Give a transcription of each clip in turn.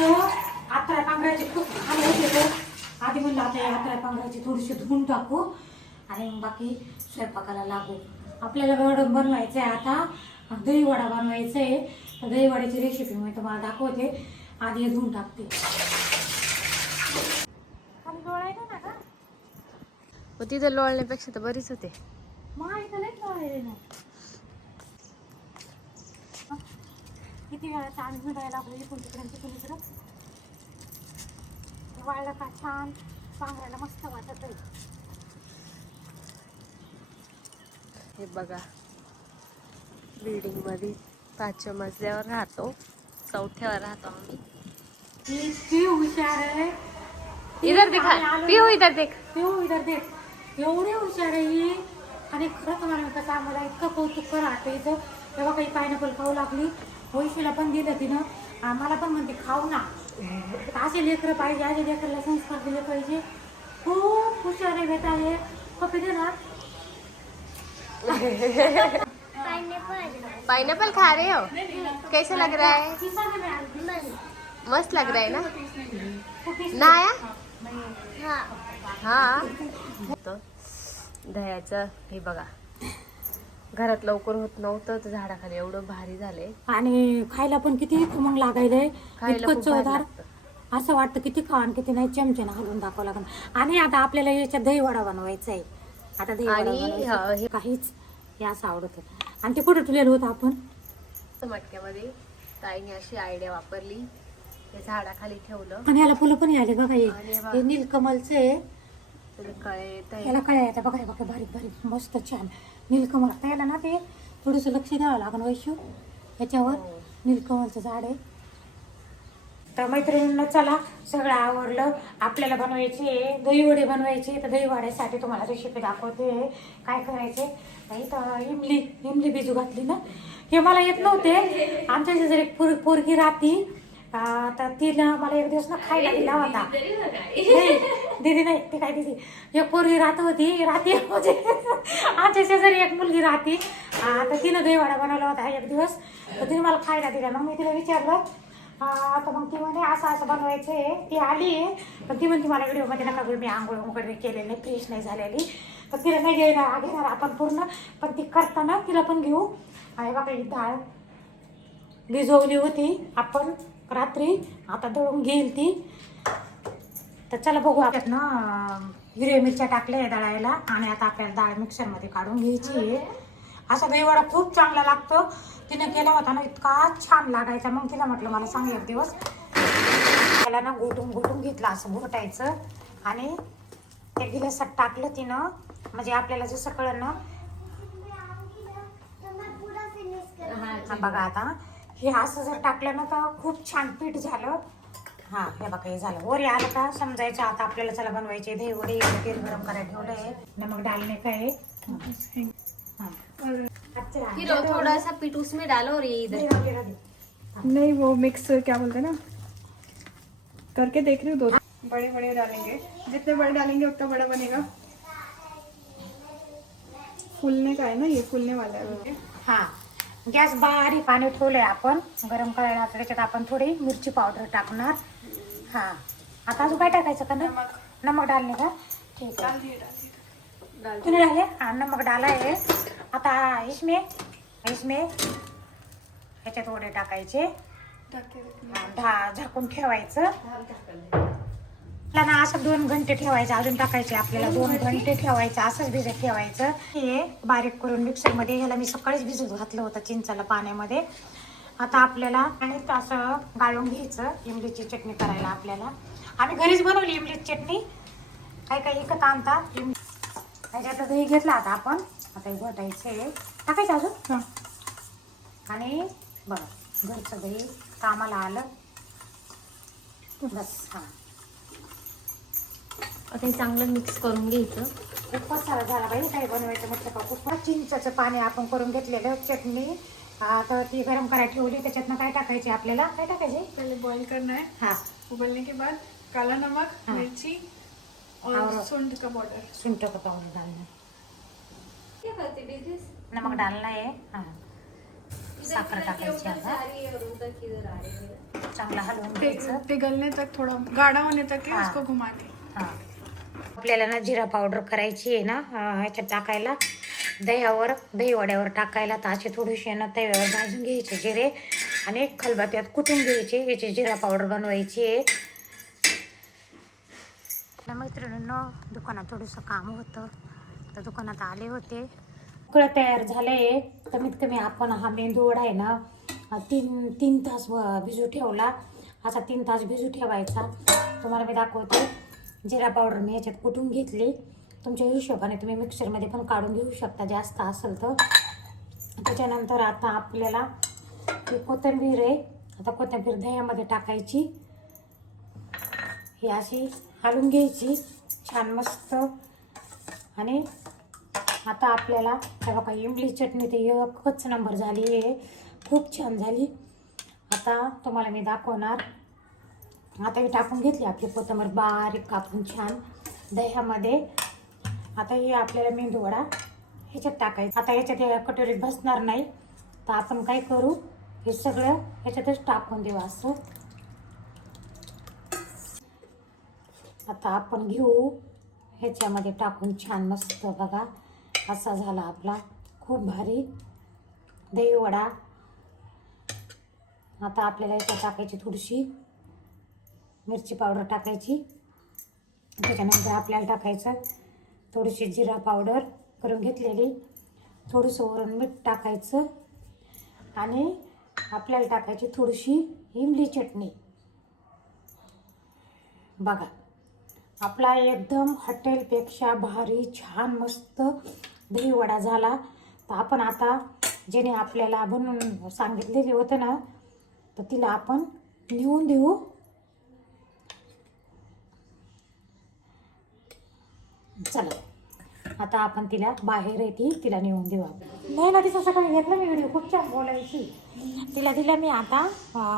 कसं आत्रा पांघरायचे खूप घाण होते होते आधी म्हणलं आता या आत्रा पांघरायची थोडीशी धुवून टाकू आणि मग बाकी स्वयंपाकाला लागू. आपल्याला वडं बनवायचं आहे आता दहीवडा बनवायचं बनवायचा आहे तर दहीवड्याची रेसिपी मी तुम्हाला दाखवते. आधी हे धुवून टाकते. ना का? मग तिथे लोळण्यापेक्षा तर बरीच होते मग इथं लई डोळायला ना किती वेळाचा आम्ही मिळायला लागलो इकडून तिकडे तिकडून इकडं? वाळलं का छान? पांघरायला मस्त वाटत आहे. हे बघा बिल्डिंगमध्ये पाचव्या मजल्यावर राहतो. चौथ्यावर राहतो आम्ही. हुशार आहे. इधर दिखा पिऊ इधर देख. पिऊ इधर देख. एवढी हुशार आहे ही. आणि खरं तुम्हाला कसं आम्हाला इतकं कौतुक करा वाटायचं तेव्हा काही पायनॅपल खाऊ लागली. वैशीला पण दिलं तिनं. आम्हाला पण म्हणते खाऊ ना. असे लेकरं पाहिजे असे लेकरला संस्कार दिले पाहिजे. खूप हुशार आहे बेटा हे. पप्पी दे ना. पाइनएप्पल खा रहे हो? कैसे लग रहा है? मस्त लग रहा है ना? नाया हा. तो दह्याचं हे बघा. घरात लवकर होत नव्हतं तर झाडाखाली एवढं भारी झाले आणि खायला पण किती खमंग लागायलंय. खायला इतकं खूप भारी चवदार. लागतं. असं वाटतं किती खावा आणि किती नाही चमच्यानं घालून दाखवावं लागेल. आणि आता आपल्याला याच्यात दही वडा बनवायचा आहे. आता दही वडा आणि, बनवायचा. हे- काहीच हे असं आवडत होतं आणि ते कुठं ठेवलेलं होतं आपण? मटक्यामध्ये ताईने अशी आयडिया वापरली. ते झाडाखाली ठेवलं. आणि याला फुलं पण यायले बघा हे नीलकमलचं आहे. कळे येत आहे. याला कळ्या येतात. बघा हे बघा बारीक बारीक मस्त छान. नीलकमल आता याला ना ते थोडंसं लक्ष द्यावं लागेल वैशू. याच्यावर हो. नीलकमलचं झाड आहे. तर मैत्रिणींना चला सगळं आवडलं आपल्याला बनवायचे दही वडे बनवायचे तर दही वड्यासाठी तुम्हाला रेसिपी दाखवते काय करायचे? इथं इमली इमली बिजू घातली ना. हे मला येत नव्हते. आमच्या शेजारी पोर पोरगी राहती तर तिला मला एक दिवस ना खायला दिला होता. नाही दीदी नाही ती काय दीदी? एक पोरगी राहत होती राहते म्हणजे आमच्या शेजारी एक मुलगी राहती. तर तिनं दही वडा बनवला होता एक दिवस. तर तिने मला खायला दिला. मग मी तिला विचारलं आता मग ती म्हणे असं असं बनवायचं आहे. ती आली. आहे पण ती म्हणते मला व्हिडिओमध्ये नका बोल मी आंघोळ वगैरे केलेली नाही फ्रेश नाही झालेली. तर तिला नाही घेणार घेणार आपण पूर्ण पण ती करताना तिला पण घेऊ. आणि बघा ही डाळ भिजवली होती आपण. रात्री. आता दळून घेईल ती. तर चला बघू आपण ना हिरव्या मिरच्या टाकल्या आहे दळायला आणि आता आपल्याला डाळ मिक्सरमध्ये काढून घ्यायची आहे. असा दहीवडा खूप चांगला लागतो. तिनं केला होता ना इतका छान लागायचा. मग तिला म्हटलं मला सांग एक दिवस. त्याला ना घोटून घोटून घेतलं असं घोटायचं. आणि ते गिलासात टाकलं तिनं. म्हणजे आपल्याला जसं कळलं ना. बघा आता. हे असं जर टाकलं ना तर खूप छान पीठ झालं. हा हे बघा हे झालं. वर आलं का? समजायचं. आता आपल्याला चला बनवायचे. दही वडे तेल गरम करायला ठेवलं आहे नमक डालणे काय? हा. अच्छा. फिर वो थोड़ा सा पीठ उसमें डालो और ये इधर. दे. नहीं वो मिक्स क्या बोलते हैं ना? करके देख रही हूँ दो बड़े बड़े डालेंगे। जितने बड़े डालेंगे उतना बड़ा बनेगा। फूलने का है ना ये फूलने वाला है। हा. गॅस बारीक पाणी ठेवलंय आपण. गरम करायला त्याच्यात आपण थोडी मिरची पावडर टाकणार. हा. आता अजून काय टाकायचं का ना नमक. डालणे का? ठीक आहे. दिए डाल हाँ नमक डाला है आता इसमें इसमें ह्याच्यात वडे टाकायचे. झाकून ठेवायचं. त्याला ना असं दोन घंटे ठेवायचं अजून टाकायचे आपल्याला दोन घंटे ठेवायचं असंच भिजत ठेवायचं. हे बारीक करून मिक्सरमध्ये ह्याला मी सकाळीच भिजत घातलं होतं चिंचाला पाण्यामध्ये. आता आपल्याला आणि असं गाळून घ्यायचं इमलीची चटणी करायला आपल्याला. आम्ही घरीच बनवली इमलीची चटणी. काही काही विकत आणतात इम- ह्याच्यात दही घेतला आता आपण. आता हे घोटायचं टाकायचं अजून? आणि बघा घरचं दही कामाला आलं. बस हां. आता हे चांगलं मिक्स करून घ्यायचं. खूपच सारा झाला बाई काही बनवायचं म्हटलं का खूप चिंचाचं पाणी आपण करून घेतलेलं चटणी. आता ती गरम करायला ठेवली त्याच्यातनं काय टाकायचे आपल्याला? काय टाकायचे? पहले बॉईल करना है. हा उबलने के बाद काला नमक हाँ। मिर्ची और और- सुंठ का पाउडर सुंठ का पावडर डालना नमक डालना है. हाँ साखर टाकायची आता. चांगला हलवून घ्यायचं. ते गलने तक थोड़ा गाढ़ा होने तक ही हाँ। उसको घुमा के हा. आपल्याला ना जिरा पावडर करायची आहे ना ह्याच्यात टाकायला. दह्यावर दहीवड्यावर टाकायला तर असे थोडेसे ना तव्यावर भाजून घ्यायचे जिरे आणि खलबत्त्यात कुटून घ्यायचे याची जिरा पावडर बनवायची आहे. आपल्या मैत्रिणींनो दुकानात थोडंसं काम होतं तर दुकानात आले होते. सगळं तयार झालं आहे कमीत कमी आपण हा मेंदू वडा आहे ना तीन तीन तास भिजू ठेवला. असा तीन तास भिजू ठेवायचा. तुम्हाला मी दाखवते. जिरा पावडर मी याच्यात कुठून घेतली? तुमच्या हिशोबाने तुम्ही मिक्सरमध्ये पण काढून घेऊ शकता जास्त असेल तर. त्याच्यानंतर आता आपल्याला ही कोथिंबीर आहे. आता कोथिंबीर दह्यामध्ये टाकायची. ही अशी हलून घ्यायची. छान मस्त. आणि आता आपल्याला हे बघा इमली चटणी ते एकच नंबर झाली आहे. खूप छान झाली. आता तुम्हाला मी दाखवणार. आता ही टाकून घेतली आपली कोथंबर बारीक कापून छान. दह्यामध्ये. आता ही आपल्याला मेंदूवडा ह्याच्यात टाकायचं. आता ह्याच्यात कटोरीत बसणार नाही. तर आपण काय करू? हे सगळं ह्याच्यातच टाकून देऊ असं. आता आपण घेऊ. ह्याच्यामध्ये टाकून छान मस्त बघा. असा झाला आपला. खूप भारी दही वडा आता आपल्याला याच्यात टाकायची थोडीशी मिरची पावडर टाकायची. त्याच्यानंतर आपल्याला टाकायचं थोडीशी जिरा पावडर करून घेतलेली. थोडंसं वरण मीठ टाकायचं. आणि आपल्याला टाकायची थोडीशी इमली चटणी. बघा आपला एकदम हॉटेलपेक्षा भारी छान मस्त दहीवडा झाला. तर आपण आता जेणे आपल्याला बनवून सांगितलेले होतं ना तर तिला आपण लिहून देऊ. चला. आता आपण तिला बाहेर येते तिला नेऊन देऊ आपण. नाही ना तिचं सकाळी घेतलं मी व्हिडिओ खूप छान बोलायची. तिला दिलं मी आता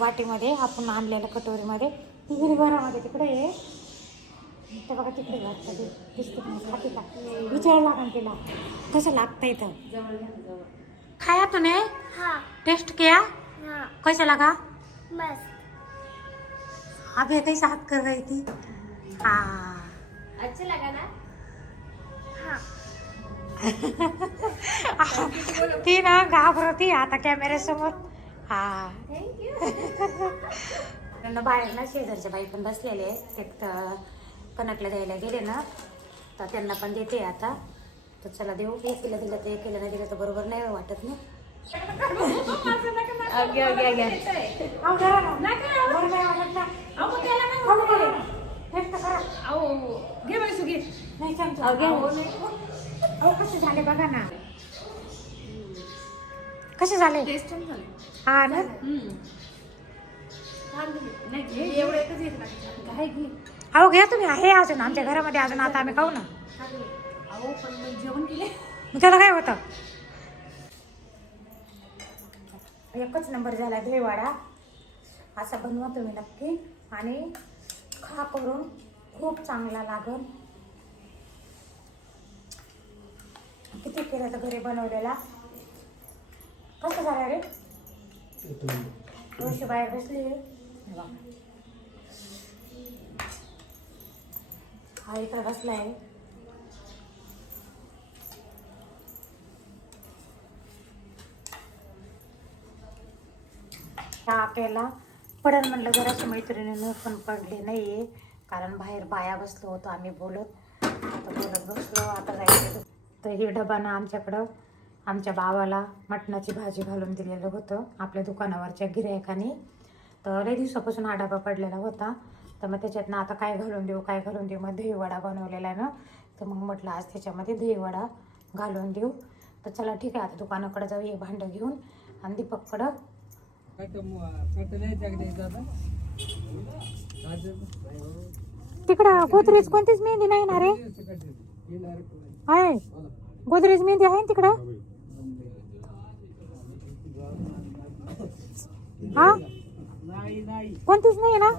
वाटीमध्ये आपण आणलेल्या कटोरीमध्ये. ती घरी घरामध्ये तिकडे आहे ते बघा तिकडे वाटतं ते दिसते का? विचारायला लागेल तिला. कसं लागतं इथं? खाया तूने? हाँ. टेस्ट किया? हाँ. कैसा लगा? मस्त अभी कैसा हाथ कर रही थी हाँ. अच्छा लगा ना. ती ना घाबरती आता कॅमेऱ्यासमोर हा. त्यांना बाहेर ना शेजारच्या बाई पण बसलेले आहेत. एक तर कनकला द्यायला गेले ना तर त्यांना पण देते आता. तर चला देऊ. एकीला दिलं तर एकीला नाही दिलं तर बरोबर नाही वाटत नाही. वाटत ना. खाऊ दे. टेस्ट करा. घे बाई सुगी नाही. अहो, कसे झाले बघा ना. कसे झाले? टेस्ट छान झाले. हा ना? नाही घे एवढं एकच येत नाही काय घे. अहो घ्या तुम्ही. आहे अजून आमच्या घरामध्ये अजून. आता आम्ही खाऊ ना. अहो पण मग जेवण केले. मग त्याला काय होतं? एकच नंबर झाला दहीवाडा. असा बनवा तुम्ही नक्की. आणि खा करून खूप चांगला लागल किती केला होता घरी बनवलेला. कसं झालं रे? तुळशी बाहेर बसली हा इकडे बसलाय. चहा प्यायला पडल म्हणलं जराशी मैत्रिणीनं पण पडले नाही कारण बाहेर बाया बसलो होतो आम्ही बोलत. आता बोलत बसलो आता जायचं. तर हे डबा ना आमच्याकडं आमच्या बाबाला मटणाची भाजी घालून दिलेलं होतं आपल्या दुकानावरच्या गिरायकाने तर लय दिवसापासून हा डबा पडलेला होता. तर मग त्याच्यातनं आता काय घालून देऊ काय घालून देऊ? मग दहीवडा बनवलेला आहे ना. तर मग म्हटलं आज त्याच्यामध्ये दहीवडा घालून देऊ. तर चला ठीक आहे आता दुकानाकडे जाऊ हे भांडं घेऊन. आणि दीपककडं. तिकडं गोदरेज कोणतीच मेहंदी नाही ना रे आहे. गोदरेज मेहंदी आहे ना तिकडं? हा? कोणतीच नाही ना?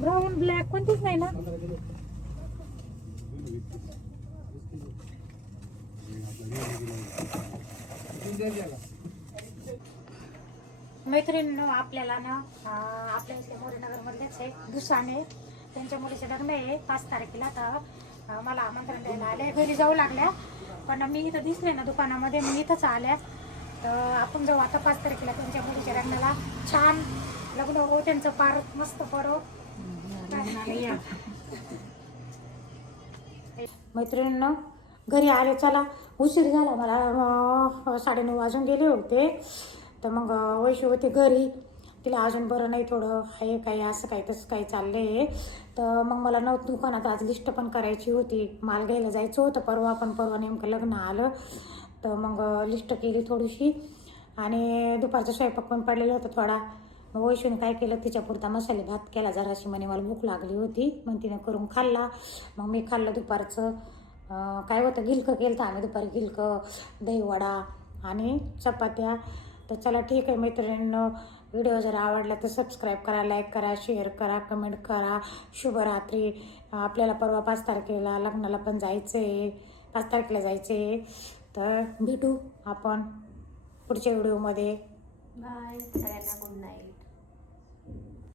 ब्राऊन ब्लॅक कोणतीच नाही ना? मैत्रिणीनं आपल्याला ना आपल्या इथल्या मोरेनगरमधलेच आहे दुसाने त्यांच्या मुलीचे लग्न आहे पाच तारखेला. तर मला आमंत्रण द्यायला आले घरी जाऊ लागल्या. पण मी इथं दिसले ना दुकानामध्ये मी इथंच आल्या. तर आपण जाऊ आता पाच तारखेला त्यांच्या मुलीच्या लग्नाला. छान लग्न हो त्यांचं पार मस्त परो हो. मैत्रिणींना घरी आले चला. उशीर झाला मला साडे साडेनऊ वाजून गेले होते. तर मग वैशी होती घरी. तिला अजून बरं नाही थोडं आहे काही असं काही तसं काही चाललं आहे तर मग मला न दुकानात आज लिस्ट पण करायची होती. माल घ्यायला जायचं होतं परवा पण परवा नेमकं लग्न आलं. तर मग लिस्ट केली थोडीशी. आणि दुपारचा स्वयंपाक पण पडलेला होता थोडा. मग वैशून काय केलं तिच्यापुरता मसाले भात केला. जराशी म्हणे मला भूक लागली होती. मग तिने करून खाल्ला. मग मी खाल्लं दुपारचं. काय होतं गिलकं केलं तर आम्ही दुपारी गिलकं दहीवडा आणि चपात्या. तर चला ठीक आहे मैत्रिणींनो व्हिडिओ जर आवडला तर सबस्क्राईब करा लाईक करा शेअर करा कमेंट करा. शुभरात्री. आपल्याला परवा पाच तारखेला लग्नाला पण जायचं आहे पाच तारखेला जायचं आहे तर भेटू आपण पुढच्या व्हिडिओमध्ये. बाय सगळ्यांना गुड नाईट